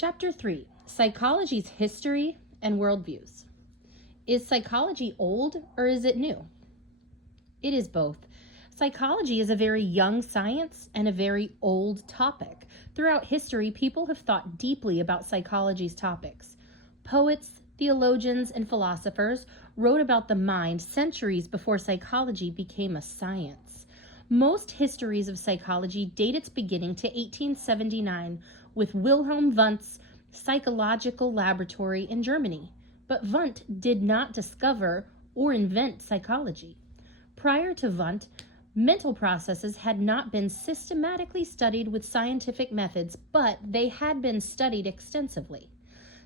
Chapter 3, Psychology's History and Worldviews. Is psychology old or is it new? It is both. Psychology is a very young science and a very old topic. Throughout history, people have thought deeply about psychology's topics. Poets, theologians, and philosophers wrote about the mind centuries before psychology became a science. Most histories of psychology date its beginning to 1879 with Wilhelm Wundt's psychological laboratory in Germany. But Wundt did not discover or invent psychology. Prior to Wundt, mental processes had not been systematically studied with scientific methods, but they had been studied extensively.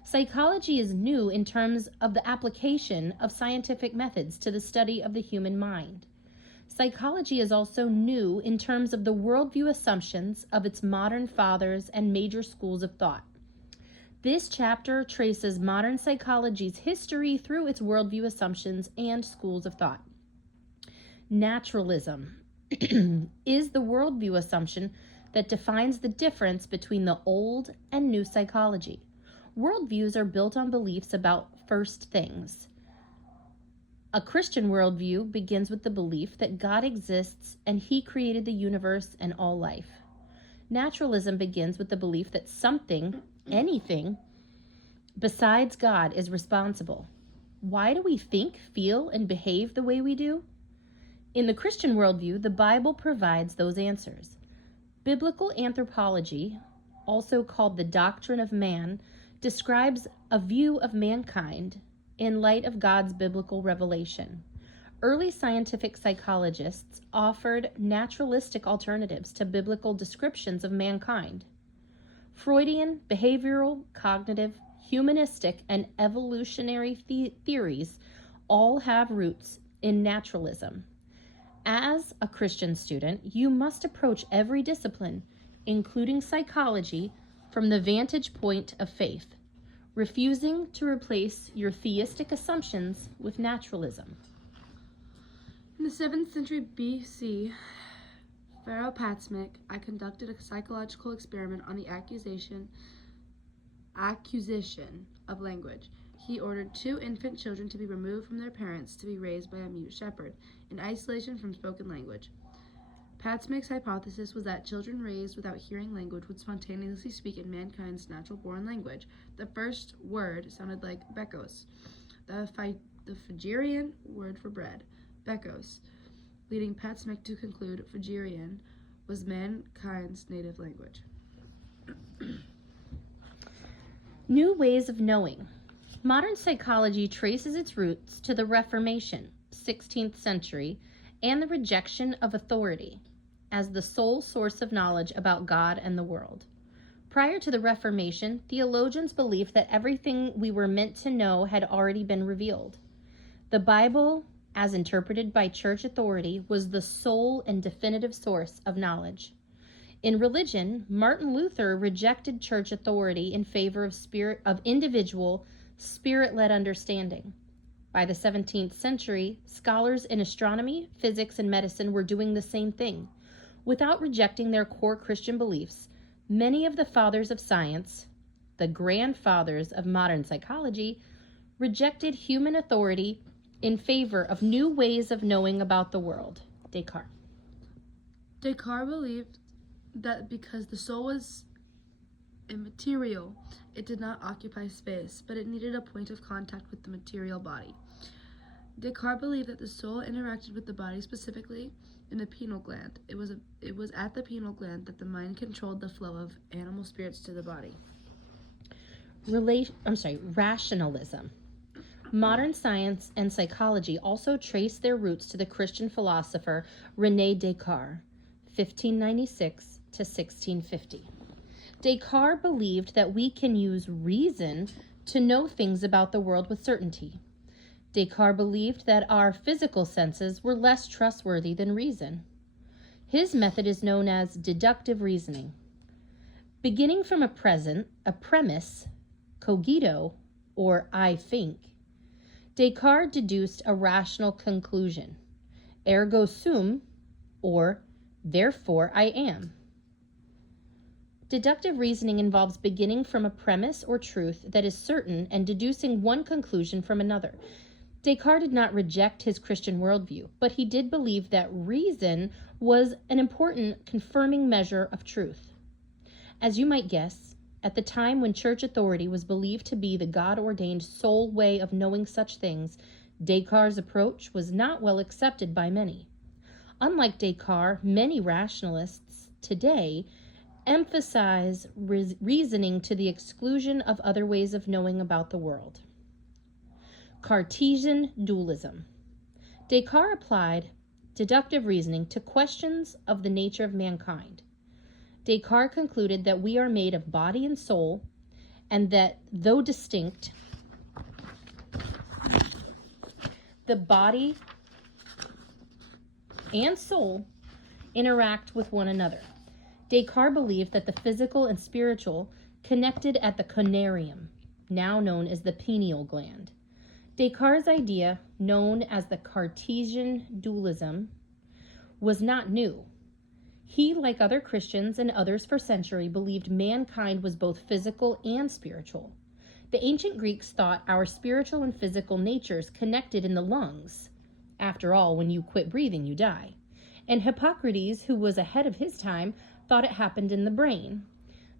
Psychology is new in terms of the application of scientific methods to the study of the human mind. Psychology is also new in terms of the worldview assumptions of its modern fathers and major schools of thought. This chapter traces modern psychology's history through its worldview assumptions and schools of thought. Naturalism is the worldview assumption that defines the difference between the old and new psychology. Worldviews are built on beliefs about first things. A Christian worldview begins with the belief that God exists and He created the universe and all life. Naturalism begins with the belief that something, anything, besides God is responsible. Why do we think, feel, and behave the way we do? In the Christian worldview, the Bible provides those answers. Biblical anthropology, also called the doctrine of man, describes a view of mankind in light of God's biblical revelation. Early scientific psychologists offered naturalistic alternatives to biblical descriptions of mankind. Freudian, behavioral, cognitive, humanistic, and evolutionary theories all have roots in naturalism. As a Christian student, you must approach every discipline, including psychology, from the vantage point of faith, refusing to replace your theistic assumptions with naturalism. In the 7th century BC, Pharaoh Patsmich conducted a psychological experiment on the acquisition of language. He ordered 2 infant children to be removed from their parents to be raised by a mute shepherd, in isolation from spoken language. Patsmich's hypothesis was that children raised without hearing language would spontaneously speak in mankind's natural-born language. The first word sounded like bekos, the Phrygian word for bread, bekos, leading Patsmich to conclude Phrygian was mankind's native language. New ways of knowing. Modern psychology traces its roots to the Reformation, 16th century, and the rejection of authority as the sole source of knowledge about God and the world. Prior to the Reformation, theologians believed that everything we were meant to know had already been revealed. The Bible, as interpreted by church authority, was the sole and definitive source of knowledge. In religion, Martin Luther rejected church authority in favor of individual, spirit-led understanding. By the 17th century, scholars in astronomy, physics, and medicine were doing the same thing. Without rejecting their core Christian beliefs, many of the fathers of science, the grandfathers of modern psychology, rejected human authority in favor of new ways of knowing about the world. Descartes. Descartes believed that because the soul was immaterial, it did not occupy space, but it needed a point of contact with the material body. Descartes believed that the soul interacted with the body, specifically in the pineal gland. It was at the pineal gland that the mind controlled the flow of animal spirits to the body. Rationalism. Modern science and psychology also trace their roots to the Christian philosopher René Descartes, 1596 to 1650. Descartes believed that we can use reason to know things about the world with certainty. Descartes believed that our physical senses were less trustworthy than reason. His method is known as deductive reasoning. Beginning from a premise, cogito, or I think, Descartes deduced a rational conclusion, ergo sum, or therefore I am. Deductive reasoning involves beginning from a premise or truth that is certain and deducing one conclusion from another. Descartes did not reject his Christian worldview, but he did believe that reason was an important confirming measure of truth. As you might guess, at the time when church authority was believed to be the God-ordained sole way of knowing such things, Descartes' approach was not well accepted by many. Unlike Descartes, many rationalists today emphasize reasoning to the exclusion of other ways of knowing about the world. Cartesian dualism. Descartes applied deductive reasoning to questions of the nature of mankind. Descartes concluded that we are made of body and soul, and that, though distinct, the body and soul interact with one another. Descartes believed that the physical and spiritual connected at the cornerium, now known as the pineal gland. Descartes' idea, known as the Cartesian dualism, was not new. He, like other Christians and others for centuries, believed mankind was both physical and spiritual. The ancient Greeks thought our spiritual and physical natures connected in the lungs. After all, when you quit breathing, you die. And Hippocrates, who was ahead of his time, thought it happened in the brain.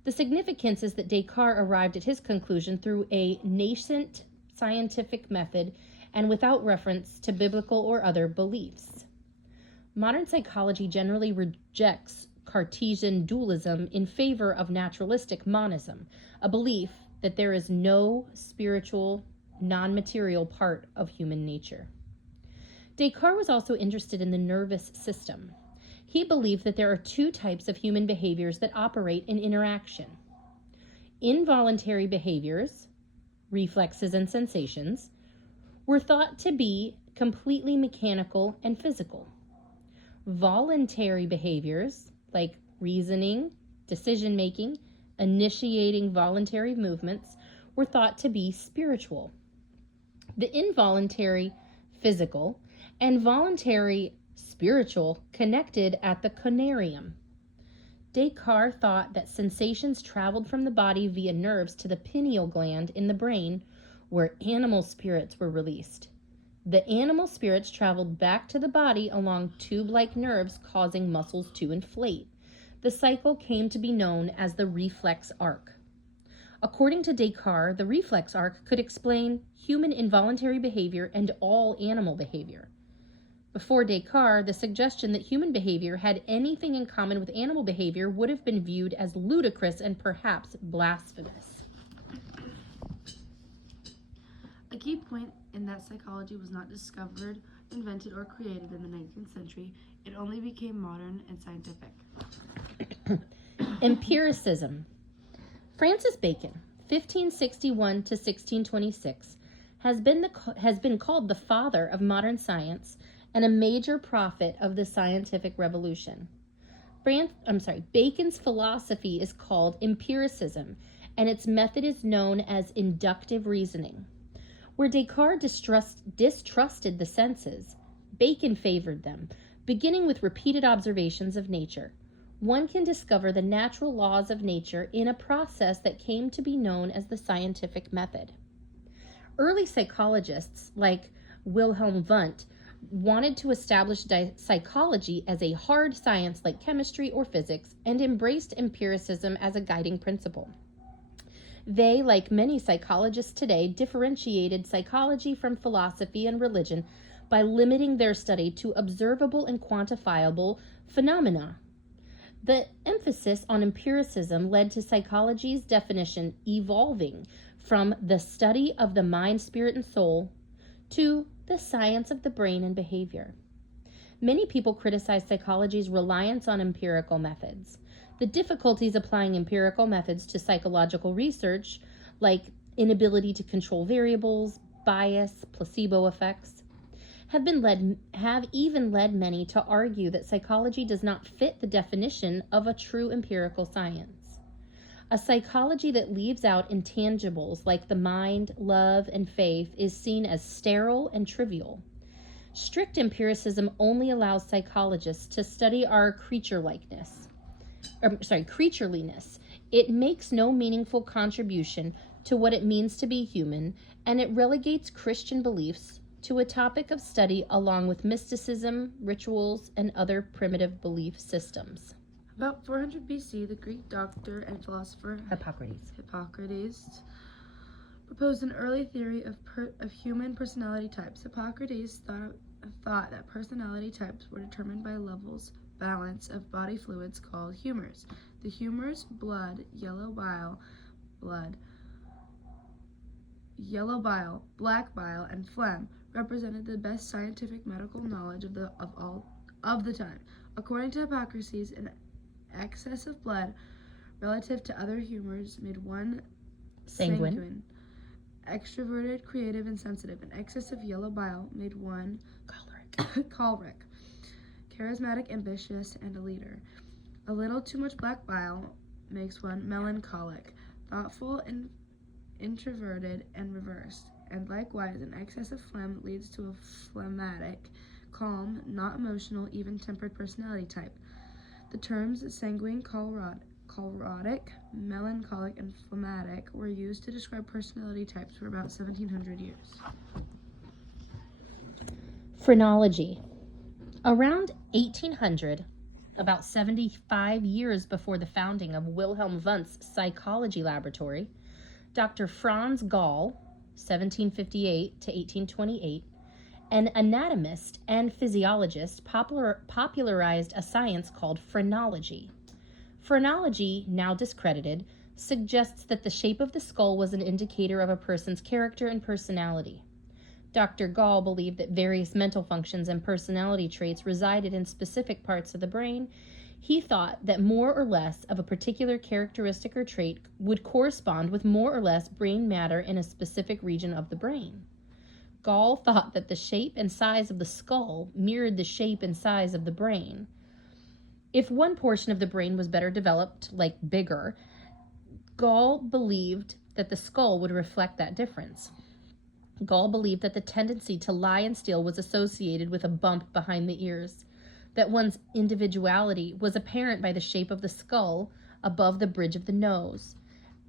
The significance is that Descartes arrived at his conclusion through a nascent scientific method and without reference to biblical or other beliefs. Modern psychology generally rejects Cartesian dualism in favor of naturalistic monism, a belief that there is no spiritual, non-material part of human nature. Descartes was also interested in the nervous system. He believed that there are two types of human behaviors that operate in interaction. Involuntary behaviors, reflexes and sensations, were thought to be completely mechanical and physical. Voluntary behaviors, like reasoning, decision-making, initiating voluntary movements, were thought to be spiritual. The involuntary, physical, and voluntary, spiritual connected at the cornerium. Descartes thought that sensations traveled from the body via nerves to the pineal gland in the brain, where animal spirits were released. The animal spirits traveled back to the body along tube-like nerves, causing muscles to inflate. The cycle came to be known as the reflex arc. According to Descartes, the reflex arc could explain human involuntary behavior and all animal behavior. Before Descartes, the suggestion that human behavior had anything in common with animal behavior would have been viewed as ludicrous and perhaps blasphemous. A key point in that psychology was not discovered, invented, or created in the 19th century. It only became modern and scientific. Empiricism. Francis Bacon, 1561 to 1626, has been called the father of modern science and a major prophet of the scientific revolution. Bacon's philosophy is called empiricism, and its method is known as inductive reasoning. Where Descartes distrusted the senses, Bacon favored them, beginning with repeated observations of nature. One can discover the natural laws of nature in a process that came to be known as the scientific method. Early psychologists, like Wilhelm Wundt, wanted to establish psychology as a hard science like chemistry or physics, and embraced empiricism as a guiding principle. They, like many psychologists today, differentiated psychology from philosophy and religion by limiting their study to observable and quantifiable phenomena. The emphasis on empiricism led to psychology's definition evolving from the study of the mind, spirit, and soul to the science of the brain and behavior. Many people criticize psychology's reliance on empirical methods. The difficulties applying empirical methods to psychological research, like inability to control variables, bias, placebo effects, have even led many to argue that psychology does not fit the definition of a true empirical science. A psychology that leaves out intangibles like the mind, love, and faith is seen as sterile and trivial. Strict empiricism only allows psychologists to study our creatureliness It makes no meaningful contribution to what it means to be human, and it relegates Christian beliefs to a topic of study along with mysticism, rituals, and other primitive belief systems. About 400 BC, the Greek doctor and philosopher Hippocrates proposed an early theory of human personality types. Hippocrates thought that personality types were determined by levels balance of body fluids called humors. The humors, blood, yellow bile, black bile, and phlegm, represented the best scientific medical knowledge of the time. According to Hippocrates, an excess of blood relative to other humors made one sanguine, extroverted, creative, and sensitive. An excess of yellow bile made one choleric, charismatic, ambitious, and a leader. A little too much black bile makes one melancholic, thoughtful, and introverted, and reversed. And likewise, an excess of phlegm leads to a phlegmatic, calm, not emotional, even-tempered personality type. The terms sanguine, choleric, melancholic, and phlegmatic were used to describe personality types for about 1700 years. Phrenology. Around 1800, about 75 years before the founding of Wilhelm Wundt's psychology laboratory, Dr. Franz Gall, 1758 to 1828, an anatomist and physiologist, popularized a science called phrenology. Phrenology, now discredited, suggests that the shape of the skull was an indicator of a person's character and personality. Dr. Gall believed that various mental functions and personality traits resided in specific parts of the brain. He thought that more or less of a particular characteristic or trait would correspond with more or less brain matter in a specific region of the brain. Gall thought that the shape and size of the skull mirrored the shape and size of the brain. If one portion of the brain was better developed, like bigger, Gall believed that the skull would reflect that difference. Gall believed that the tendency to lie and steal was associated with a bump behind the ears, that one's individuality was apparent by the shape of the skull above the bridge of the nose,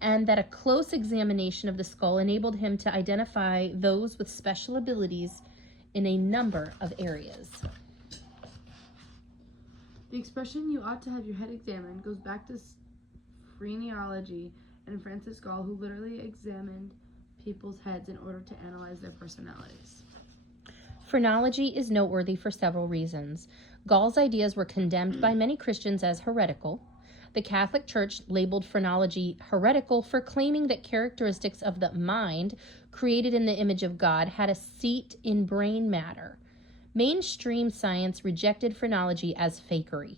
and that a close examination of the skull enabled him to identify those with special abilities in a number of areas. The expression "you ought to have your head examined" goes back to phrenology and Francis Gall, who literally examined people's heads in order to analyze their personalities. Phrenology is noteworthy for several reasons. Gall's ideas were condemned by many Christians as heretical. The Catholic Church labeled phrenology heretical for claiming that characteristics of the mind, created in the image of God, had a seat in brain matter. Mainstream science rejected phrenology as fakery.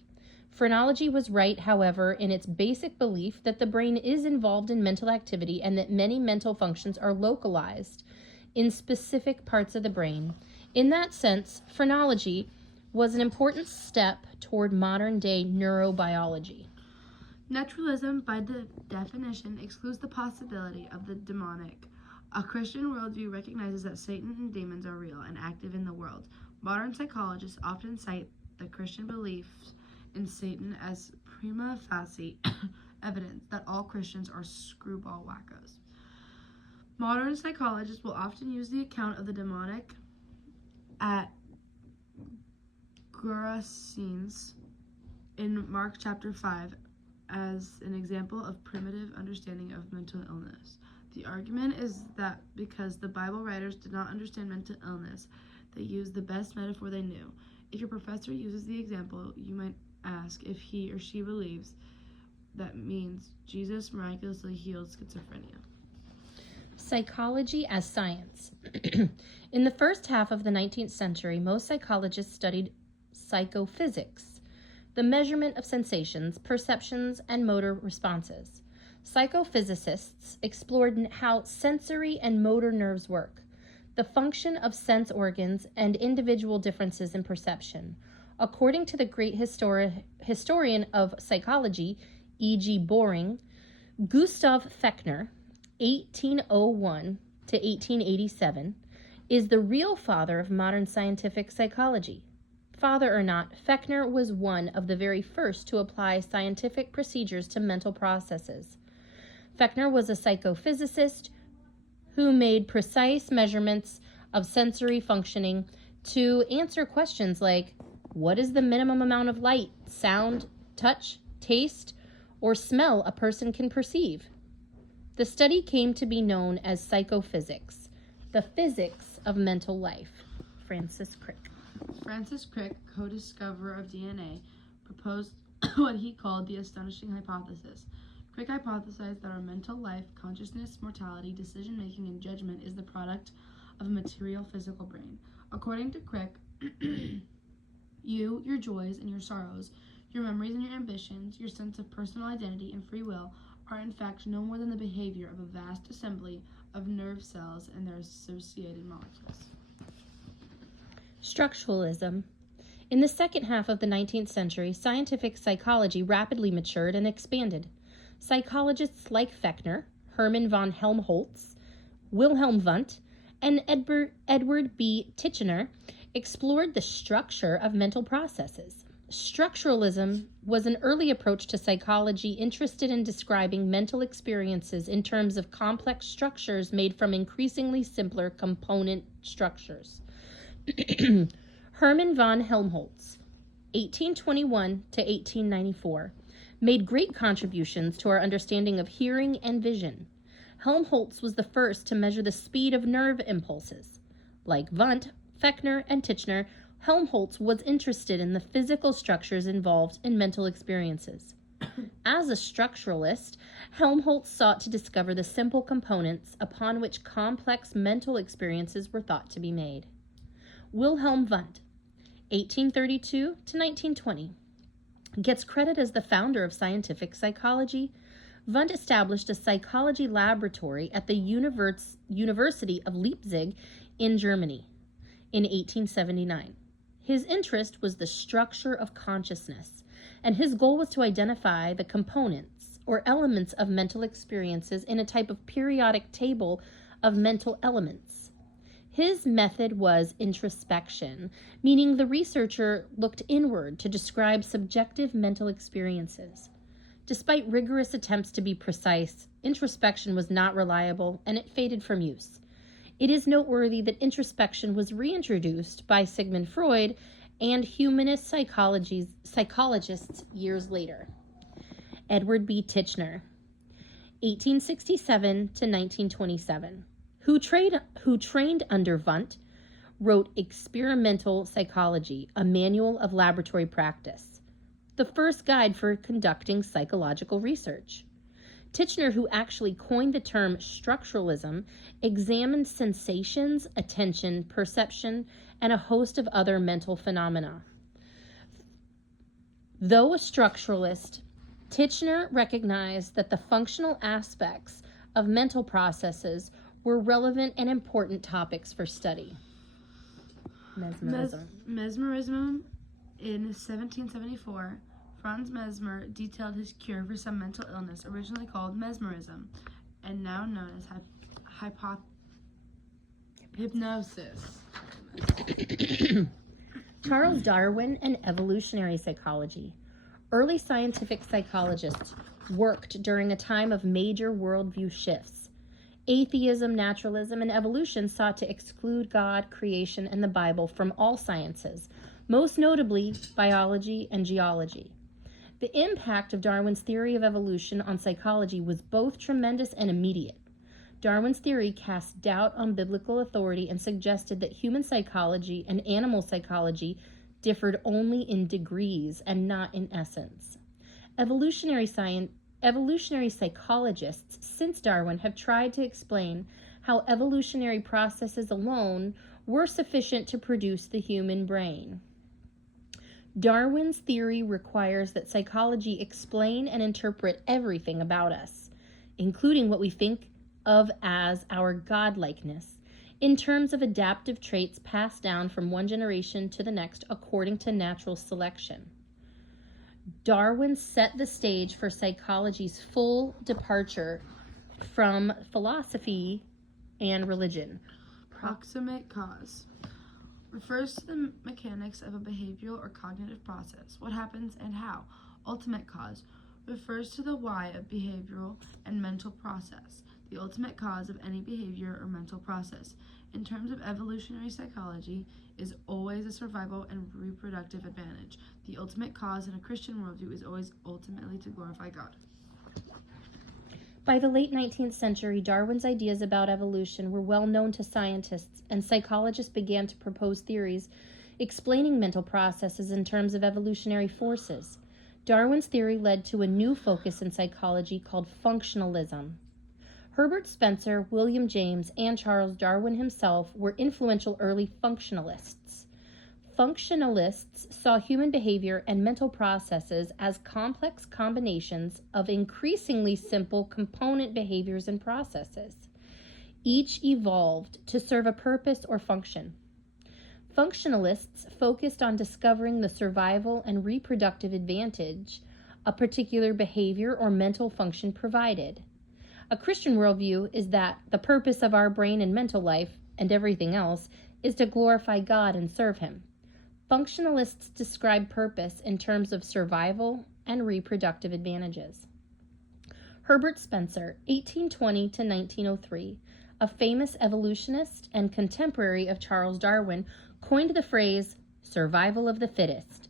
Phrenology was right, however, in its basic belief that the brain is involved in mental activity and that many mental functions are localized in specific parts of the brain. In that sense, phrenology was an important step toward modern-day neurobiology. Naturalism, by definition, excludes the possibility of the demonic. A Christian worldview recognizes that Satan and demons are real and active in the world. Modern psychologists often cite the Christian beliefs in Satan as prima facie evidence that all Christians are screwball wackos. Modern psychologists will often use the account of the demonic at Gerasenes in Mark chapter 5 as an example of primitive understanding of mental illness. The argument is that because the Bible writers did not understand mental illness, they used the best metaphor they knew. If your professor uses the example, you might ask if he or she believes that means Jesus miraculously healed schizophrenia. Psychology as science. In the first half of the 19th century, most psychologists studied psychophysics, the measurement of sensations, perceptions, and motor responses. Psychophysicists explored how sensory and motor nerves work, the function of sense organs, and individual differences in perception. According to the great historian of psychology, E.G. Boring, Gustav Fechner, 1801 to 1887, is the real father of modern scientific psychology. Father or not, Fechner was one of the very first to apply scientific procedures to mental processes. Fechner was a psychophysicist who made precise measurements of sensory functioning to answer questions like, what is the minimum amount of light, sound, touch, taste, or smell a person can perceive? The study came to be known as psychophysics, the physics of mental life. Francis Crick. Francis Crick, co-discoverer of DNA, proposed what he called the astonishing hypothesis. Crick hypothesized that our mental life, consciousness, mortality, decision-making, and judgment is the product of a material physical brain. According to Crick, you, your joys and your sorrows, your memories and your ambitions, your sense of personal identity and free will are in fact no more than the behavior of a vast assembly of nerve cells and their associated molecules. Structuralism. In the second half of the 19th century, scientific psychology rapidly matured and expanded. Psychologists like Fechner, Hermann von Helmholtz, Wilhelm Wundt, and Edward B. Titchener explored the structure of mental processes. Structuralism was an early approach to psychology interested in describing mental experiences in terms of complex structures made from increasingly simpler component structures. Hermann von Helmholtz, 1821 to 1894, made great contributions to our understanding of hearing and vision. Helmholtz was the first to measure the speed of nerve impulses. Like Wundt, Fechner, and Titchener, Helmholtz was interested in the physical structures involved in mental experiences. As a structuralist, Helmholtz sought to discover the simple components upon which complex mental experiences were thought to be made. Wilhelm Wundt, 1832 to 1920, gets credit as the founder of scientific psychology. Wundt established a psychology laboratory at the University of Leipzig in Germany in 1879. His interest was the structure of consciousness, and his goal was to identify the components or elements of mental experiences in a type of periodic table of mental elements. His method was introspection, meaning the researcher looked inward to describe subjective mental experiences. Despite rigorous attempts to be precise, introspection was not reliable and it faded from use. It is noteworthy that introspection was reintroduced by Sigmund Freud and humanist psychologists years later. Edward B. Titchener, 1867 to 1927, who trained under Wundt, wrote Experimental Psychology, a manual of laboratory practice, the first guide for conducting psychological research. Titchener, who actually coined the term structuralism, examined sensations, attention, perception, and a host of other mental phenomena. Though a structuralist, Titchener recognized that the functional aspects of mental processes were relevant and important topics for study. Mesmerism. Mesmerism. In 1774, Franz Mesmer detailed his cure for some mental illness, originally called mesmerism, and now known as hypnosis. Charles Darwin and evolutionary psychology. Early scientific psychologists worked during a time of major worldview shifts. Atheism, naturalism, and evolution sought to exclude God, creation, and the Bible from all sciences, most notably biology and geology. The impact of Darwin's theory of evolution on psychology was both tremendous and immediate. Darwin's theory cast doubt on biblical authority and suggested that human psychology and animal psychology differed only in degrees and not in essence. Evolutionary psychologists since Darwin have tried to explain how evolutionary processes alone were sufficient to produce the human brain. Darwin's theory requires that psychology explain and interpret everything about us, including what we think of as our godlikeness, in terms of adaptive traits passed down from one generation to the next according to natural selection. Darwin set the stage for psychology's full departure from philosophy and religion. Proximate cause. refers to the mechanics of a behavioral or cognitive process, what happens and how. Ultimate cause refers to the why of behavioral and mental process, the ultimate cause of any behavior or mental process. In terms of evolutionary psychology, is always a survival and reproductive advantage. The ultimate cause in a Christian worldview is always ultimately to glorify God. By the late 19th century, Darwin's ideas about evolution were well known to scientists, and psychologists began to propose theories explaining mental processes in terms of evolutionary forces. Darwin's theory led to a new focus in psychology called functionalism. Herbert Spencer, William James, and Charles Darwin himself were influential early functionalists. Functionalists saw human behavior and mental processes as complex combinations of increasingly simple component behaviors and processes. Each evolved to serve a purpose or function. Functionalists focused on discovering the survival and reproductive advantage a particular behavior or mental function provided. A Christian worldview is that the purpose of our brain and mental life, and everything else, is to glorify God and serve Him. Functionalists describe purpose in terms of survival and reproductive advantages. Herbert Spencer, 1820 to 1903, a famous evolutionist and contemporary of Charles Darwin, coined the phrase survival of the fittest.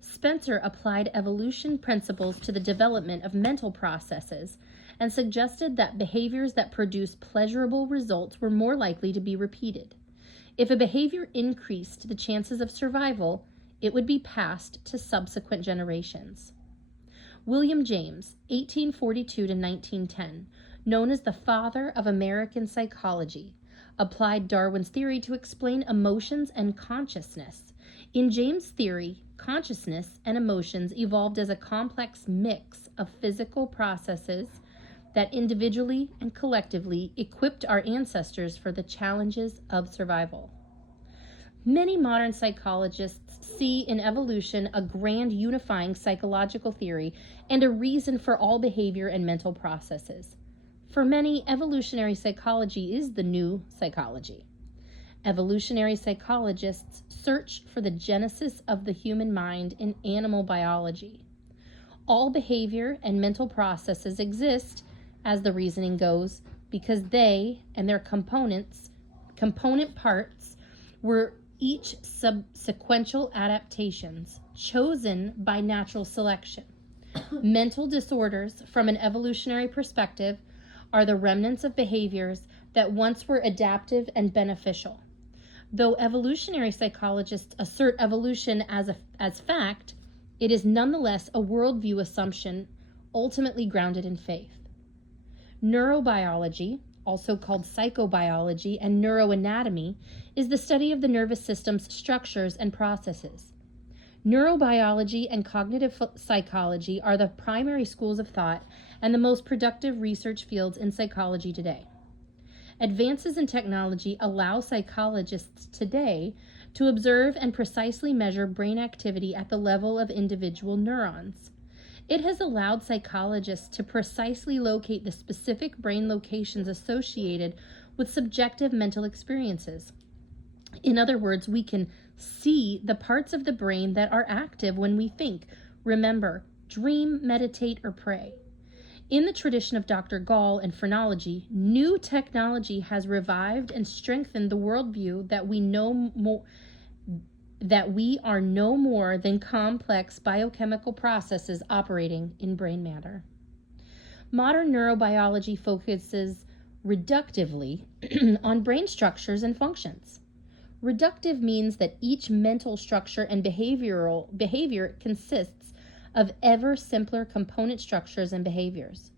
Spencer applied evolution principles to the development of mental processes and suggested that behaviors that produce pleasurable results were more likely to be repeated. If a behavior increased the chances of survival, it would be passed to subsequent generations. William James, 1842 to 1910, known as the father of American psychology, applied Darwin's theory to explain emotions and consciousness. In James' theory, consciousness and emotions evolved as a complex mix of physical processes that individually and collectively equipped our ancestors for the challenges of survival. Many modern psychologists see in evolution a grand unifying psychological theory and a reason for all behavior and mental processes. For many, evolutionary psychology is the new psychology. Evolutionary psychologists search for the genesis of the human mind in animal biology. All behavior and mental processes exist, as the reasoning goes, because they and their component parts were each subsequential adaptations chosen by natural selection. Mental disorders, from an evolutionary perspective, are the remnants of behaviors that once were adaptive and beneficial. Though evolutionary psychologists assert evolution as fact, it is nonetheless a worldview assumption ultimately grounded in faith. Neurobiology, also called psychobiology and neuroanatomy, is the study of the nervous system's structures and processes. Neurobiology and cognitive psychology are the primary schools of thought and the most productive research fields in psychology today. Advances in technology allow psychologists today to observe and precisely measure brain activity at the level of individual neurons. It has allowed psychologists to precisely locate the specific brain locations associated with subjective mental experiences. In other words, we can see the parts of the brain that are active when we think, remember, dream, meditate, or pray. In the tradition of Dr. Gall and phrenology, new technology has revived and strengthened the worldview that we are no more than complex biochemical processes operating in brain matter. Modern neurobiology focuses reductively on brain structures and functions. Reductive means that each mental structure and behavior consists of ever simpler component structures and behaviors.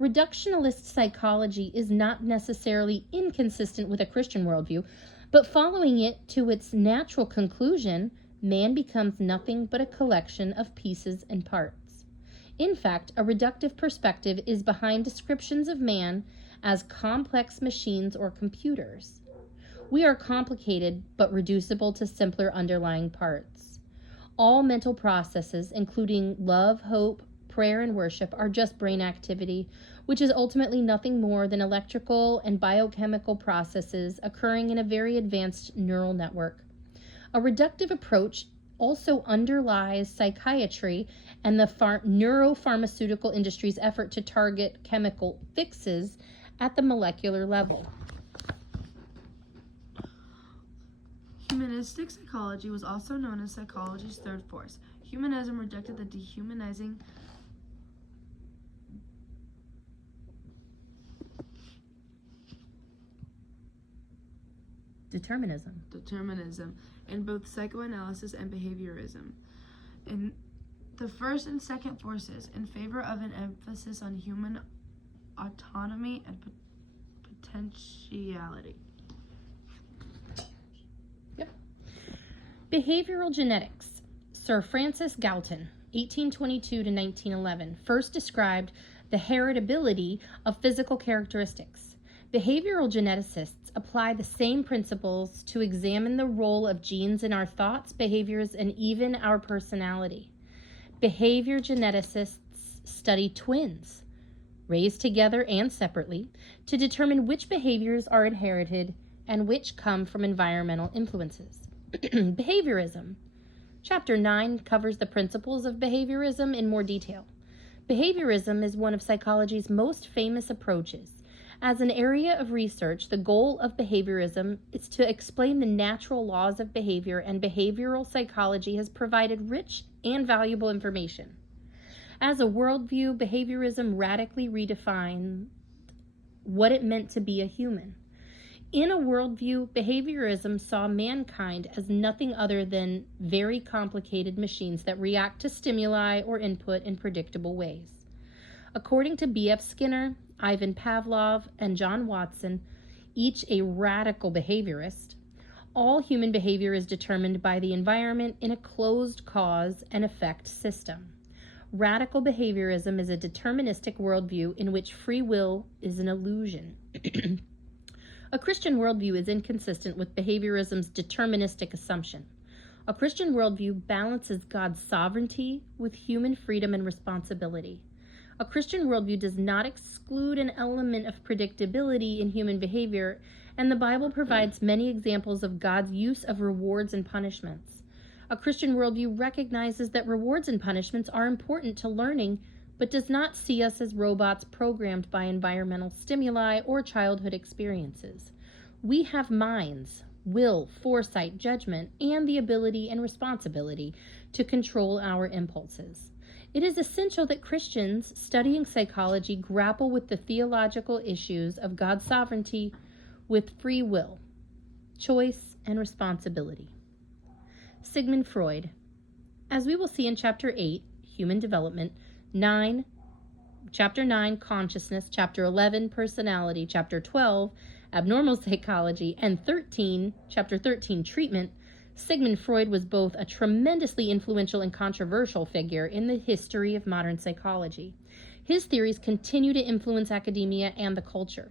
Reductionist psychology is not necessarily inconsistent with a Christian worldview, but following it to its natural conclusion, man becomes nothing but a collection of pieces and parts. In fact, a reductive perspective is behind descriptions of man as complex machines or computers. We are complicated but reducible to simpler underlying parts. All mental processes, including love, hope, prayer, and worship, are just brain activity, which is ultimately nothing more than electrical and biochemical processes occurring in a very advanced neural network. A reductive approach also underlies psychiatry and the neuropharmaceutical industry's effort to target chemical fixes at the molecular level. Humanistic psychology was also known as psychology's third force. Humanism rejected the dehumanizing determinism in both psychoanalysis and behaviorism. In the first and second forces, in favor of an emphasis on human autonomy and potentiality. Behavioral genetics. Sir Francis Galton, 1822 to 1911, first described the heritability of physical characteristics. Behavioral geneticists apply the same principles to examine the role of genes in our thoughts, behaviors, and even our personality. Behavior geneticists study twins, raised together and separately, to determine which behaviors are inherited and which come from environmental influences. Behaviorism. Chapter 9 covers the principles of behaviorism in more detail. Behaviorism is one of psychology's most famous approaches. As an area of research, the goal of behaviorism is to explain the natural laws of behavior, and behavioral psychology has provided rich and valuable information. As a worldview, behaviorism radically redefined what it meant to be a human. In a worldview, behaviorism saw mankind as nothing other than very complicated machines that react to stimuli or input in predictable ways. According to B.F. Skinner, Ivan Pavlov, and John Watson, each a radical behaviorist, all human behavior is determined by the environment in a closed cause and effect system. Radical behaviorism is a deterministic worldview in which free will is an illusion. A Christian worldview is inconsistent with behaviorism's deterministic assumption. A Christian worldview balances God's sovereignty with human freedom and responsibility. A Christian worldview does not exclude an element of predictability in human behavior, and the Bible provides many examples of God's use of rewards and punishments. A Christian worldview recognizes that rewards and punishments are important to learning, but does not see us as robots programmed by environmental stimuli or childhood experiences. We have minds, will, foresight, judgment, and the ability and responsibility to control our impulses. It is essential that Christians studying psychology grapple with the theological issues of God's sovereignty with free will, choice, and responsibility. Sigmund Freud. As we will see in Chapter 8, Human Development, Chapter 9, Consciousness, Chapter 11, Personality, Chapter 12, Abnormal Psychology, and Chapter 13, Treatment, Sigmund Freud was both a tremendously influential and controversial figure in the history of modern psychology. His theories continue to influence academia and the culture.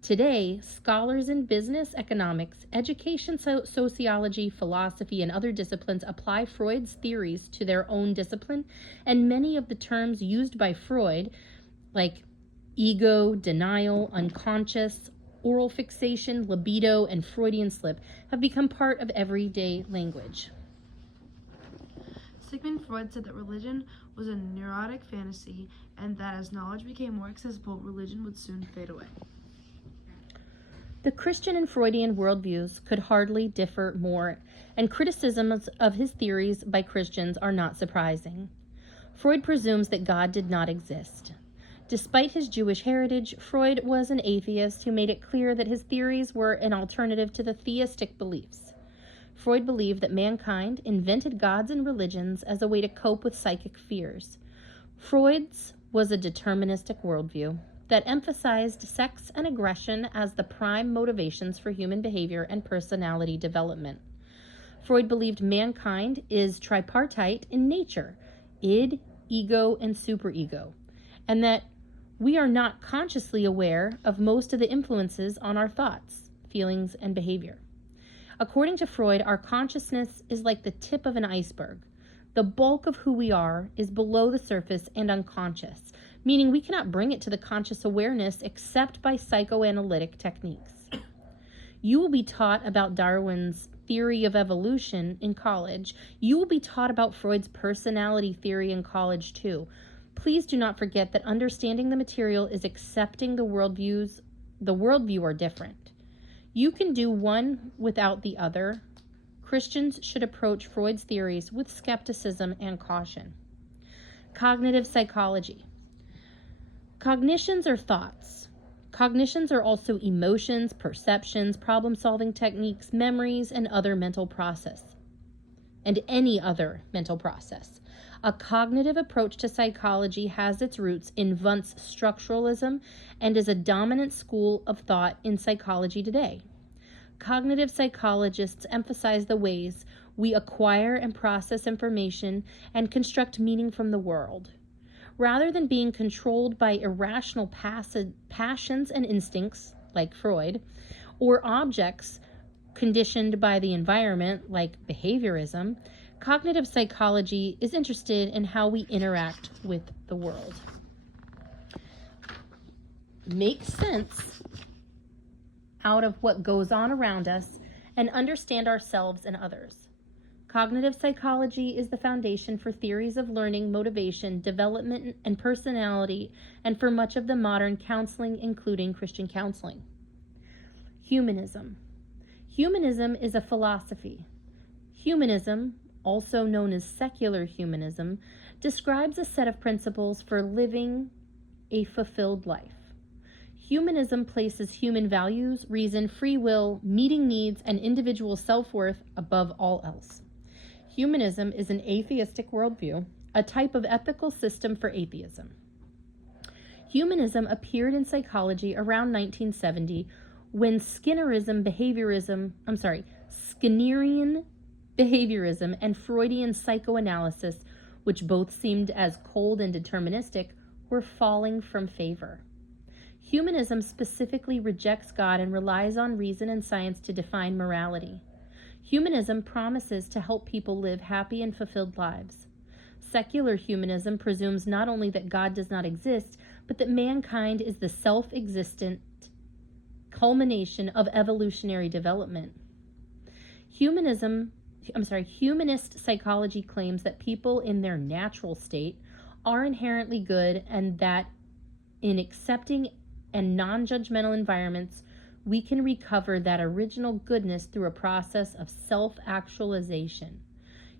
Today, scholars in business, economics, education, sociology, philosophy, and other disciplines apply Freud's theories to their own discipline, and many of the terms used by Freud, like ego, denial, unconscious, oral fixation, libido, and Freudian slip, have become part of everyday language. Sigmund Freud said that religion was a neurotic fantasy, and that as knowledge became more accessible, religion would soon fade away. The Christian and Freudian worldviews could hardly differ more, and criticisms of his theories by Christians are not surprising. Freud presumes that God did not exist. Despite his Jewish heritage, Freud was an atheist who made it clear that his theories were an alternative to the theistic beliefs. Freud believed that mankind invented gods and religions as a way to cope with psychic fears. Freud's was a deterministic worldview that emphasized sex and aggression as the prime motivations for human behavior and personality development. Freud believed mankind is tripartite in nature, id, ego, and superego, and that we are not consciously aware of most of the influences on our thoughts, feelings, and behavior. According to Freud, our consciousness is like the tip of an iceberg. The bulk of who we are is below the surface and unconscious, meaning we cannot bring it to the conscious awareness except by psychoanalytic techniques. You will be taught about Darwin's theory of evolution in college, you will be taught about Freud's personality theory in college too. Please do not forget that understanding the material is accepting the worldview are different. You can do one without the other. Christians should approach Freud's theories with skepticism and caution. Cognitive psychology. Cognitions are thoughts. Cognitions are also emotions, perceptions, problem-solving techniques, memories, and other mental process. And any other mental process. A cognitive approach to psychology has its roots in Wundt's structuralism and is a dominant school of thought in psychology today. Cognitive psychologists emphasize the ways we acquire and process information and construct meaning from the world. Rather than being controlled by irrational passions and instincts, like Freud, or objects conditioned by the environment, like behaviorism, cognitive psychology is interested in how we interact with the world. Make sense out of what goes on around us and understand ourselves and others. Cognitive psychology is the foundation for theories of learning, motivation, development, and personality, and for much of the modern counseling, including Christian counseling. Humanism. Humanism is a philosophy. Humanism, also known as secular humanism, describes a set of principles for living a fulfilled life. Humanism places human values, reason, free will, meeting needs, and individual self-worth above all else. Humanism is an atheistic worldview, a type of ethical system for atheism. Humanism appeared in psychology around 1970 when Skinnerian behaviorism and Freudian psychoanalysis, which both seemed as cold and deterministic, were falling from favor. Humanism specifically rejects God and relies on reason and science to define morality. Humanism promises to help people live happy and fulfilled lives. Secular humanism presumes not only that God does not exist, but that mankind is the self-existent culmination of evolutionary development. Humanist psychology claims that people in their natural state are inherently good and that in accepting and non-judgmental environments, we can recover that original goodness through a process of self-actualization.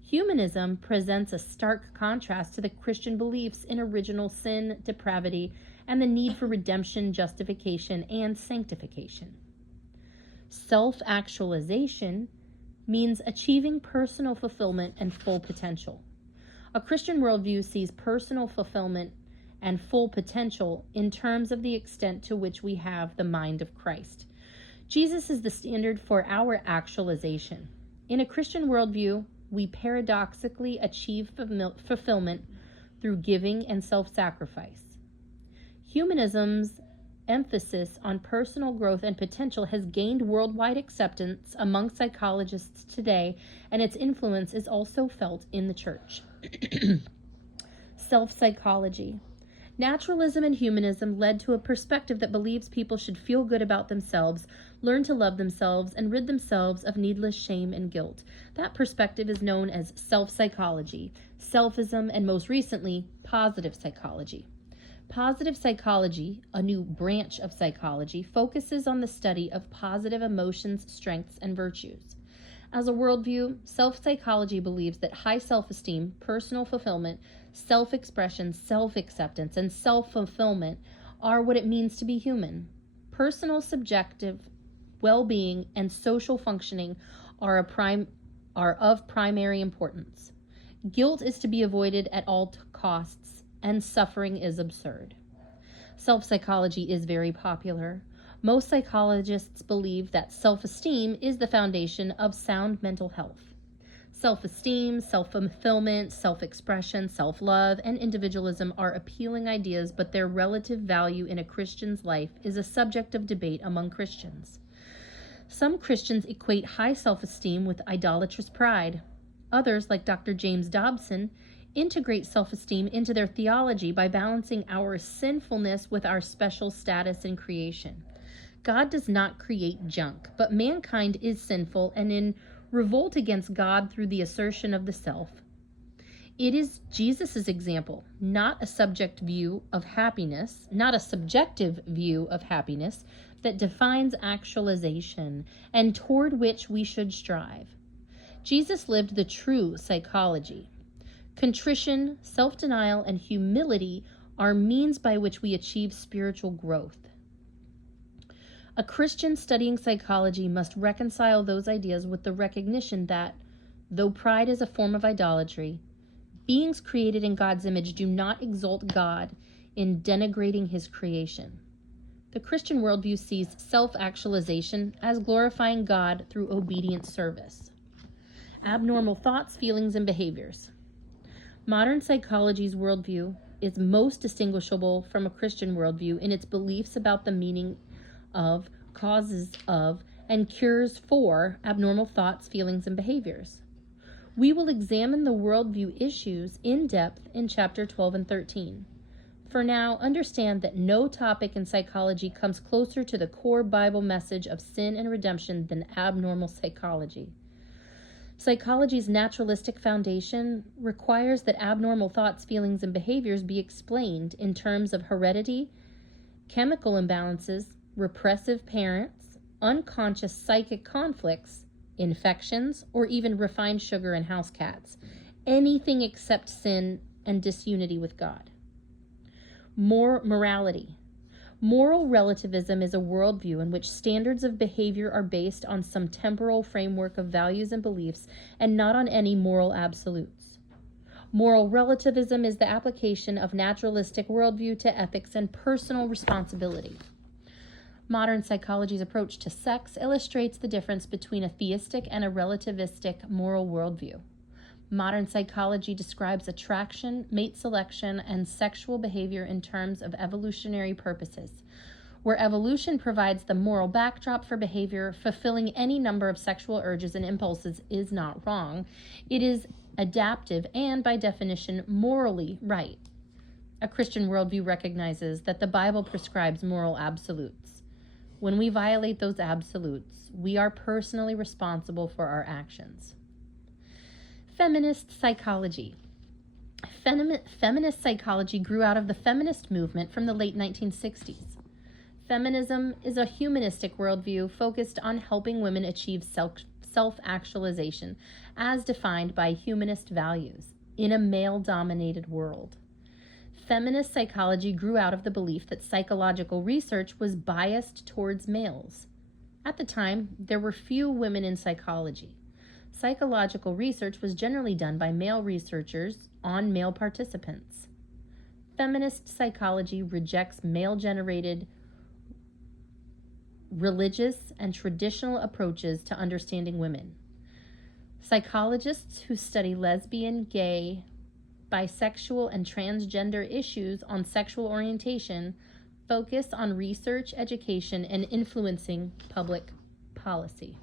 Humanism presents a stark contrast to the Christian beliefs in original sin, depravity, and the need for redemption, justification, and sanctification. Self-actualization means achieving personal fulfillment and full potential. A Christian worldview sees personal fulfillment and full potential in terms of the extent to which we have the mind of Christ. Jesus is the standard for our actualization. In a Christian worldview, we paradoxically achieve fulfillment through giving and self-sacrifice. Humanism's emphasis on personal growth and potential has gained worldwide acceptance among psychologists today, and its influence is also felt in the church. Self-psychology. Naturalism and humanism led to a perspective that believes people should feel good about themselves, learn to love themselves, and rid themselves of needless shame and guilt. That perspective is known as self-psychology, selfism, and most recently, positive psychology. Positive psychology, a new branch of psychology, focuses on the study of positive emotions, strengths, and virtues. As a worldview, self-psychology believes that high self-esteem, personal fulfillment, self-expression, self-acceptance, and self-fulfillment are what it means to be human. Personal subjective well-being and social functioning are of primary importance. Guilt is to be avoided at all costs, and suffering is absurd. Self-psychology is very popular. Most psychologists believe that self-esteem is the foundation of sound mental health. Self-esteem, self-fulfillment, self-expression, self-love, and individualism are appealing ideas, but their relative value in a Christian's life is a subject of debate among Christians. Some Christians equate high self-esteem with idolatrous pride. Others, like Dr. James Dobson, integrate self-esteem into their theology by balancing our sinfulness with our special status in creation. God does not create junk, but mankind is sinful and in revolt against God through the assertion of the self. It is Jesus' example, not a subjective view of happiness, that defines actualization and toward which we should strive. Jesus lived the true psychology. Contrition, self-denial, and humility are means by which we achieve spiritual growth. A Christian studying psychology must reconcile those ideas with the recognition that, though pride is a form of idolatry, beings created in God's image do not exalt God in denigrating his creation. The Christian worldview sees self-actualization as glorifying God through obedient service. Abnormal thoughts, feelings, and behaviors. Modern psychology's worldview is most distinguishable from a Christian worldview in its beliefs about the meaning of, causes of, and cures for abnormal thoughts, feelings, and behaviors. We will examine the worldview issues in depth in chapter 12 and 13. For now, understand that no topic in psychology comes closer to the core Bible message of sin and redemption than abnormal psychology. Psychology's naturalistic foundation requires that abnormal thoughts, feelings, and behaviors be explained in terms of heredity, chemical imbalances, repressive parents, unconscious psychic conflicts, infections, or even refined sugar and house cats. Anything except sin and disunity with God. Morality. Moral relativism is a worldview in which standards of behavior are based on some temporal framework of values and beliefs and not on any moral absolutes. Moral relativism is the application of naturalistic worldview to ethics and personal responsibility. Modern psychology's approach to sex illustrates the difference between a theistic and a relativistic moral worldview. Modern psychology describes attraction, mate selection, and sexual behavior in terms of evolutionary purposes. Where evolution provides the moral backdrop for behavior, fulfilling any number of sexual urges and impulses is not wrong. It is adaptive and, by definition, morally right. A Christian worldview recognizes that the Bible prescribes moral absolutes. When we violate those absolutes, we are personally responsible for our actions. Feminist psychology. Feminist psychology grew out of the feminist movement from the late 1960s. Feminism is a humanistic worldview focused on helping women achieve self-actualization as defined by humanist values in a male-dominated world. Feminist psychology grew out of the belief that psychological research was biased towards males. At the time, there were few women in psychology. Psychological research was generally done by male researchers on male participants. Feminist psychology rejects male-generated religious and traditional approaches to understanding women. Psychologists who study lesbian, gay, bisexual, and transgender issues on sexual orientation focus on research, education, and influencing public policy.